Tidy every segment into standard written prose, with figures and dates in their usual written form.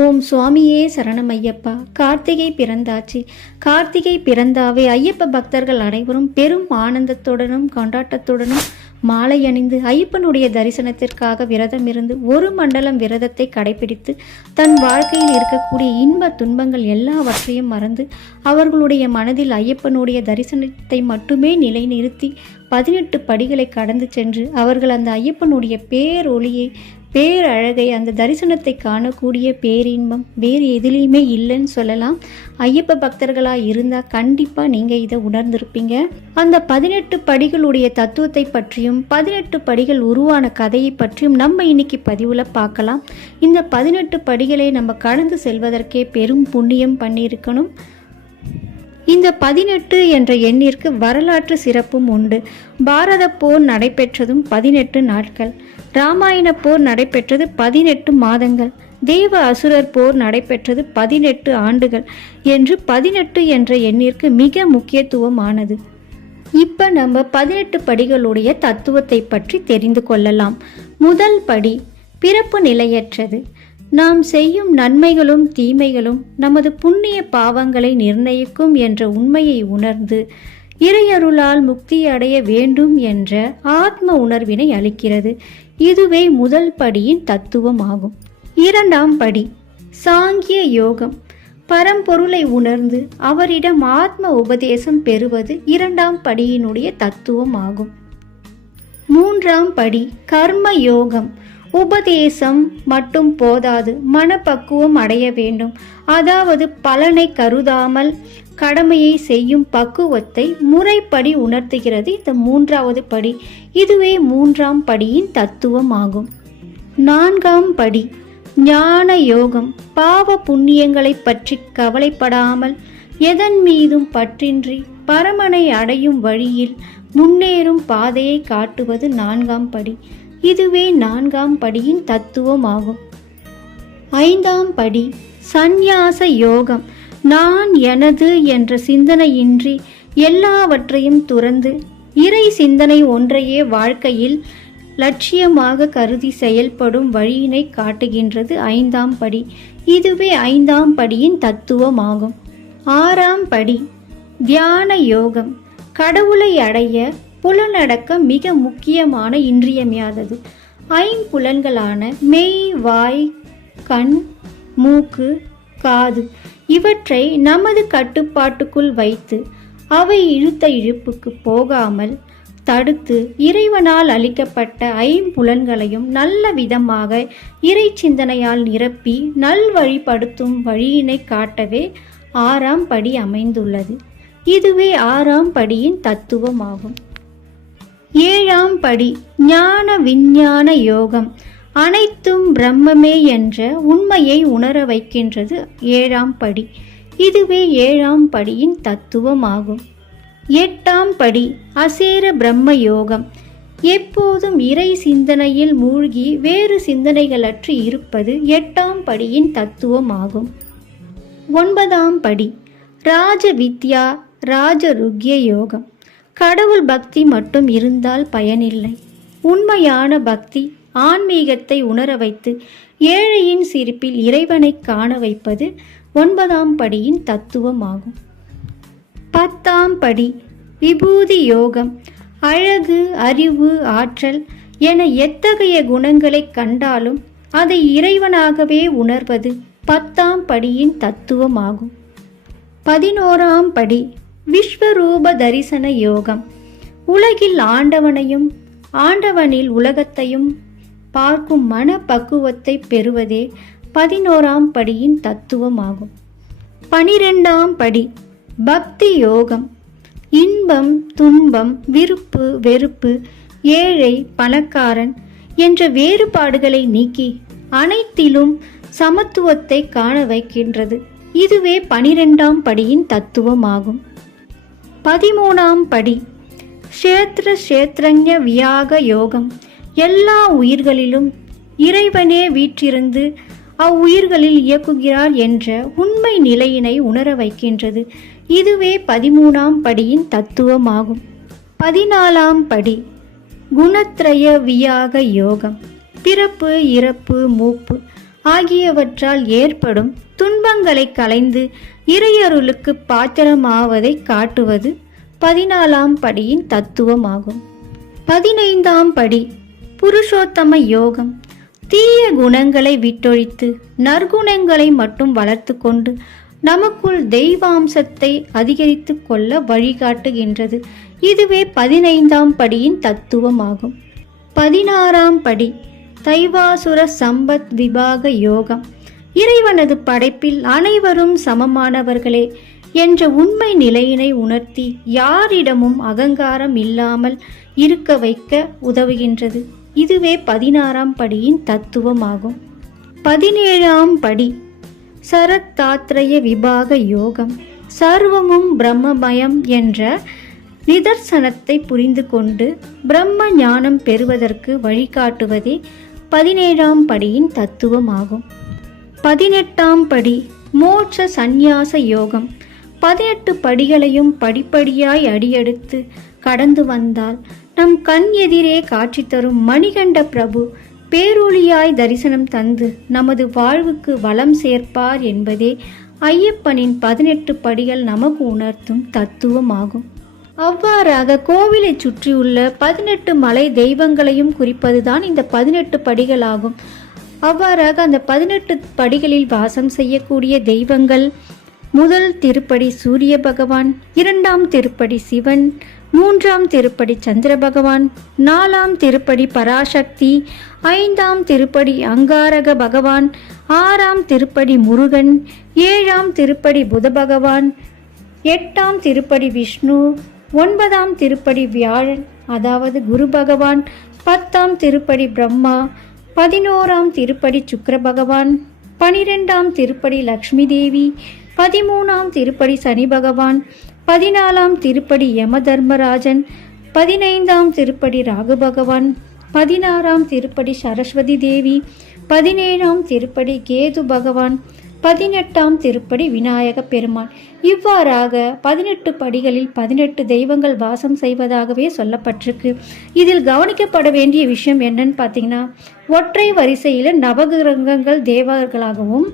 ஓம் சுவாமியே சரணம் ஐயப்பா. கார்த்திகை பிறந்தாச்சு. கார்த்திகை பிறந்தாவே ஐயப்ப பக்தர்கள் அனைவரும் பெரும் ஆனந்தத்துடனும் கொண்டாட்டத்துடனும் மாலை அணிந்து ஐயப்பனுடைய தரிசனத்திற்காக விரதம் இருந்து ஒரு மண்டலம் விரதத்தை கடைபிடித்து தன் வாழ்க்கையில் இருக்கக்கூடிய இன்ப துன்பங்கள் எல்லாவற்றையும் மறந்து அவர்களுடைய மனதில் ஐயப்பனுடைய தரிசனத்தை மட்டுமே நிலைநிறுத்தி 18 படிகளை கடந்து சென்று அவர்கள் அந்த ஐயப்பனுடைய பேரொளியை பேரழகை அந்த தரிசனத்தை காணக்கூடிய பேரின்பம் வேறு எதிலையுமே இல்லைன்னு சொல்லலாம். ஐயப்ப பக்தர்களாக இருந்தால் கண்டிப்பாக நீங்கள் இதை உணர்ந்திருப்பீங்க. அந்த 18 படிகளுடைய தத்துவத்தை பற்றியும் 18 படிகள் உருவான கதையை பற்றியும் நம்ம இன்னைக்கு பதிவில் பார்க்கலாம். இந்த 18 படிகளை நம்ம கடந்து செல்வதற்கே பெரும் புண்ணியம் பண்ணியிருக்கணும். இந்த 18 என்ற எண்ணிற்கு வரலாற்று சிறப்பும் உண்டு. பாரத போர் நடைபெற்றதும் 18 நாட்கள், ராமாயண போர் நடைபெற்றது 18 மாதங்கள், தேவ அசுரர் போர் நடைபெற்றது 18 ஆண்டுகள் என்று 18 என்ற எண்ணிற்கு மிக முக்கியத்துவமானது. இப்போ நம்ம 18 படிகளுடைய தத்துவத்தை பற்றி தெரிந்து கொள்ளலாம். முதல் படி பிறப்பு நிலையற்றது. நாம் செய்யும் நன்மைகளும் தீமைகளும் நமது புண்ணிய பாவங்களை நிர்ணயிக்கும் என்ற உண்மையை உணர்ந்து இறையருளால் முக்தி அடைய வேண்டும் என்ற ஆத்ம உணர்வினை அளிக்கிறது. இதுவே முதல் படியின் தத்துவம் ஆகும். இரண்டாம் படி சாங்கிய யோகம். பரம்பொருளை உணர்ந்து அவரிடம் ஆத்ம உபதேசம் பெறுவது இரண்டாம் படியினுடைய தத்துவம் ஆகும். மூன்றாம் படி கர்ம யோகம். உபதேசம் மட்டும் போதாது, மனப்பக்குவம் அடைய வேண்டும். அதாவது பலனை கருதாமல் கடமையை செய்யும் பக்குவத்தை முறைப்படி உணர்த்துகிறது இந்த மூன்றாவது படி. இதுவே மூன்றாம் படியின் தத்துவம் ஆகும். நான்காம் படி ஞான யோகம். பாவ புண்ணியங்களை பற்றி கவலைப்படாமல் எதன் மீதும் பற்றின்றி பரமனை அடையும் வழியில் முன்னேறும் பாதையை காட்டுவது நான்காம் படி. இதுவே நான்காம் படியின் தத்துவம் ஆகும். ஐந்தாம் படி சந்நியாச யோகம். நான் எனது என்ற சிந்தனையின்றி எல்லாவற்றையும் துறந்து இறை சிந்தனை ஒன்றையே வாழ்க்கையில் லட்சியமாக கருதி செயல்படும் வழியினை காட்டுகின்றது ஐந்தாம் படி. இதுவே ஐந்தாம் படியின் தத்துவம் ஆகும். ஆறாம் படி தியான யோகம். கடவுளை அடைய புலனடக்கம் மிக முக்கியமான இன்றியமையாதது. ஐம்புலன்களான மெய், வாய், கண், மூக்கு, காது இவற்றை நமது கட்டுப்பாட்டுக்குள் வைத்து அவை இழுத்த இழுப்புக்கு போகாமல் தடுத்து இறைவனால் அளிக்கப்பட்ட ஐம்புலன்களையும் நல்ல விதமாக இறை சிந்தனையால் நிரப்பி நல்வழிப்படுத்தும் வழியினை காட்டவே ஆறாம் படி அமைந்துள்ளது. இதுவே ஆறாம் படியின் தத்துவம் ஆகும். ஏழாம் படி ஞான விஞ்ஞான யோகம். அனைத்தும் பிரம்மமே என்ற உண்மையை உணர வைக்கின்றது ஏழாம் படி. இதுவே ஏழாம் படியின் தத்துவம் ஆகும். எட்டாம் படி அசேர பிரம்ம யோகம். எப்போதும் இறை சிந்தனையில் மூழ்கி வேறு சிந்தனைகளற்று இருப்பது எட்டாம் படியின் தத்துவம் ஆகும். ஒன்பதாம் படி ராஜ வித்யா ராஜருக்ய யோகம். கடவுள் பக்தி மட்டும் இருந்தால் பயனில்லை. உண்மையான பக்தி ஆன்மீகத்தை உணர வைத்து ஏழையின் சிரிப்பில் இறைவனை காண வைப்பது ஒன்பதாம் படியின் தத்துவம் ஆகும். பத்தாம் படி விபூதி யோகம். அழகு, அறிவு, ஆற்றல் என எத்தகைய குணங்களை கண்டாலும் அதை இறைவனாகவே உணர்வது 10ஆம் படியின் தத்துவம் ஆகும். 11ஆம் படி விஸ்வரூப தரிசன யோகம். உலகில் ஆண்டவனையும் ஆண்டவனில் உலகத்தையும் பார்க்கும் மன பக்குவத்தை பெறுவதே 11ஆம் படியின் தத்துவம் ஆகும். 12ஆம் படி பக்தி யோகம். இன்பம், துன்பம், விருப்பு, வெறுப்பு, ஏழை, பணக்காரன் என்ற வேறுபாடுகளை நீக்கி அனைத்திலும் சமத்துவத்தை காண வைக்கின்றது. இதுவே 12ஆம் படியின் தத்துவம் ஆகும். 13ஆம் படி க்ஷேத்ர க்ஷேத்ரஞ வியாக யோகம். எல்லா உயிர்களிலும் இறைவனே வீற்றிருந்து அவ்வுயிர்களில் இயக்குகிறார் என்ற உண்மை நிலையினை உணர வைக்கின்றது. இதுவே 13ஆம் படியின் தத்துவம் ஆகும். 14ஆம் படி குணத்ரய வியாக யோகம். பிறப்பு, இறப்பு, மூப்பு ஆகியவற்றால் ஏற்படும் துன்பங்களை களைந்து இறையருளுக்கு பாத்திரமாவதை காட்டுவது 14ஆம் படியின் தத்துவமாகும். 15ஆம் படி புருஷோத்தம யோகம். தீய குணங்களை விட்டொழித்து நற்குணங்களை மட்டும் வளர்த்து கொண்டு நமக்குள் தெய்வாம்சத்தை அதிகரித்து கொள்ள வழிகாட்டுகின்றது. இதுவே 15ஆம் படியின் தத்துவமாகும். 16ஆம் படி தைவாசுர சம்பத் விபாக யோகம். இறைவனது படைப்பில் அனைவரும் சமமானவர்களே என்ற உண்மை நிலையினை உணர்த்தி யாரிடமும் அகங்காரம் இல்லாமல் இருக்க வைக்க உதவுகின்றது. இதுவே 16ஆம் படியின் தத்துவமாகும். 17ஆம் படி சரத்தாத்ரய விபாக யோகம். சர்வமும் பிரம்மமயம் என்ற நிதர்சனத்தை புரிந்து கொண்டு பிரம்ம ஞானம் பெறுவதற்கு வழிகாட்டுவதே 17ஆம் படியின் தத்துவமாகும். 18ஆம் படி மோட்ச சந்நியாச யோகம். 18 படிகளையும் படிப்படியாய் அடியெடுத்து கடந்து வந்தால் நம் கண் எதிரே காட்சி தரும் மணிகண்ட பிரபு பேரொளியாய் தரிசனம் தந்து நமது வாழ்வுக்கு வளம் சேர்ப்பார் என்பதே ஐயப்பனின் 18 படிகள் நமக்கு உணர்த்தும் தத்துவமாகும். அவ்வாறாக கோவிலை சுற்றியுள்ள 18 மலை தெய்வங்களையும் குறிப்பதுதான் இந்த 18 படிகளாகும். அவ்வாறாக அந்த 18 படிகளில் வாசம் செய்யக்கூடிய தெய்வங்கள்: முதல் திருப்படி சூரிய பகவான், 2ஆம் திருப்படி சிவன், 3ஆம் திருப்படி சந்திர பகவான், 4ஆம் திருப்படி பராசக்தி, 5ஆம் திருப்படி அங்காரக பகவான், 6ஆம் திருப்படி முருகன், 7ஆம் திருப்படி புத பகவான், 8ஆம் திருப்படி விஷ்ணு, 9ஆம் திருப்படி வியாழன் அதாவது குரு பகவான், 10ஆம் திருப்படி பிரம்மா, 11ஆம் திருப்படி சுக்கிர பகவான், 12ஆம் திருப்படி லக்ஷ்மி தேவி, 13ஆம் திருப்படி சனி பகவான், 14ஆம் திருப்படி யம தர்மராஜன், 15ஆம் திருப்படி ராகு பகவான், 16ஆம் திருப்படி சரஸ்வதி தேவி, 17ஆம் திருப்படி கேது பகவான், 18ஆம் திருப்படி விநாயக பெருமான். இவ்வாறாக 18 படிகளில் 18 தெய்வங்கள் வாசம் செய்வதாகவே சொல்லப்பட்டிருக்கு. இதில் கவனிக்கப்பட வேண்டிய விஷயம் என்னன்னு பார்த்தீங்கன்னா, ஒற்றை வரிசையில் நவகிரகங்கள் தேவர்களாகவும்,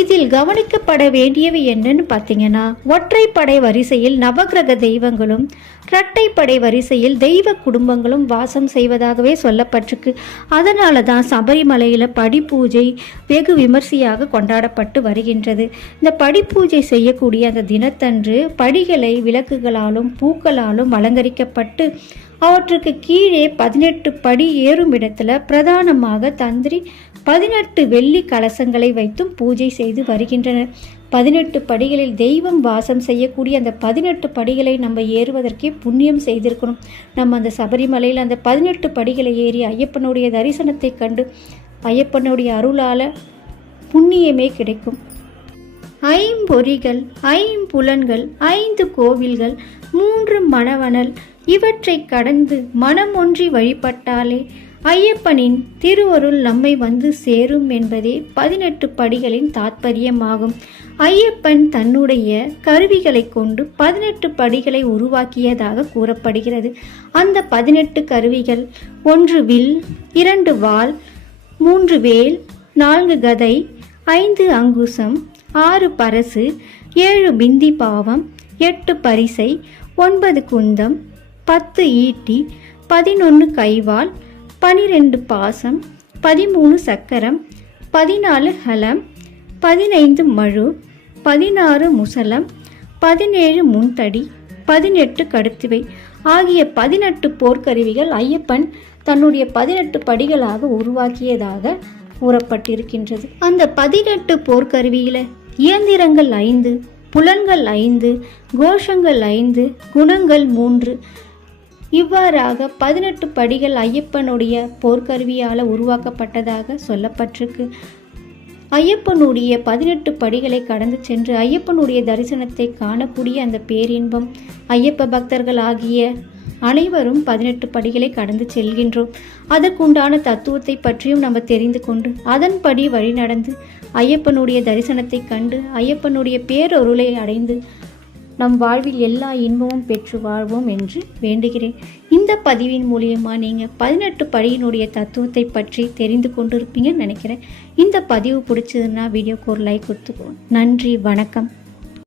இதில் கவனிக்கப்பட வேண்டியவை என்னன்னு பார்த்தீங்கன்னா, ஒற்றைப்படை வரிசையில் நவகிரக தெய்வங்களும் இரட்டைப்படை வரிசையில் தெய்வ குடும்பங்களும் வாசம் செய்வதாகவே சொல்லப்பட்டிருக்கு. அதனால தான் சபரிமலையில் படிப்பூஜை வெகு விமர்சையாக கொண்டாடப்பட்டு வருகின்றது. இந்த படிப்பூஜை செய்யக்கூடிய அந்த தினத்தன்று படிகளை விளக்குகளாலும் பூக்களாலும் அலங்கரிக்கப்பட்டு அவற்றுக்கு கீழே 18 படி ஏறும் இடத்துல பிரதானமாக தந்திரி 18 வெள்ளி கலசங்களை வைத்தும் பூஜை செய்து வருகின்றனர். 18 படிகளில் தெய்வம் வாசம் செய்யக்கூடிய அந்த 18 படிகளை நம்ம ஏறுவதற்கே புண்ணியம் செய்திருக்கணும். நம்ம அந்த சபரிமலையில் அந்த 18 படிகளை ஏறி ஐயப்பனுடைய தரிசனத்தை கண்டு ஐயப்பனுடைய அருளால் புண்ணியமே கிடைக்கும். 5 பொறிகள், 5 புலன்கள், 5 கோவில்கள், 3 மணவனல் இவற்றை கடந்து மனம் ஒன்றி வழிபட்டாலே ஐயப்பனின் திருவருள் நம்மை வந்து சேரும் என்பதே 18 படிகளின் தாத்பரியமாகும். ஐயப்பன் தன்னுடைய கருவிகளை கொண்டு 18 படிகளை உருவாக்கியதாக கூறப்படுகிறது. அந்த 18 கருவிகள்: 1 வில், 2 வாள், 3 வேல், 4 கதை, 5 அங்குசம், 6 பரசு, 7 பிந்தி பாவம், 8 பரிசை, 9 குந்தம், 10 ஈட்டி, 11 கைவாள், 12 பாசம், 13 சக்கரம், 14 ஹலம், 15 மழு, 16 முசலம், 17 முன்தடி, 18 கடுத்துவை ஆகிய 18 போர்க்கருவிகள் ஐயப்பன் தன்னுடைய 18 படிகளாக உருவாக்கியதாக கூறப்பட்டிருக்கின்றது. அந்த 18 போர்க்கருவியில் இயந்திரங்கள் 5, புலன்கள் 5, கோஷங்கள் 5, குணங்கள் 3. இவ்வாறாக 18 படிகள் ஐயப்பனுடைய போர்க்கருவியால் உருவாக்கப்பட்டதாக சொல்லப்பட்டிருக்கு. ஐயப்பனுடைய 18 படிகளை கடந்து சென்று ஐயப்பனுடைய தரிசனத்தை காணக்கூடிய அந்த பேரின்பம் ஐயப்ப பக்தர்கள் ஆகிய அனைவரும் 18 படிகளை கடந்து செல்கின்றோம். அதற்குண்டான தத்துவத்தை பற்றியும் நம்ம தெரிந்து கொண்டு அதன்படி வழி நடந்து ஐயப்பனுடைய தரிசனத்தை கண்டு ஐயப்பனுடைய பேரொருளை அடைந்து நம் வாழ்வில் எல்லா இன்பமும் பெற்று வாழ்வோம் என்று வேண்டுகிறேன். இந்த பதிவின் மூலியமாக நீங்கள் 18 படியினுடைய தத்துவத்தை பற்றி தெரிந்து கொண்டு இருப்பீங்கன்னு நினைக்கிறேன். இந்த பதிவு பிடிச்சதுன்னா வீடியோக்கு ஒரு லைக் கொடுத்துக்கோங்க. நன்றி, வணக்கம்.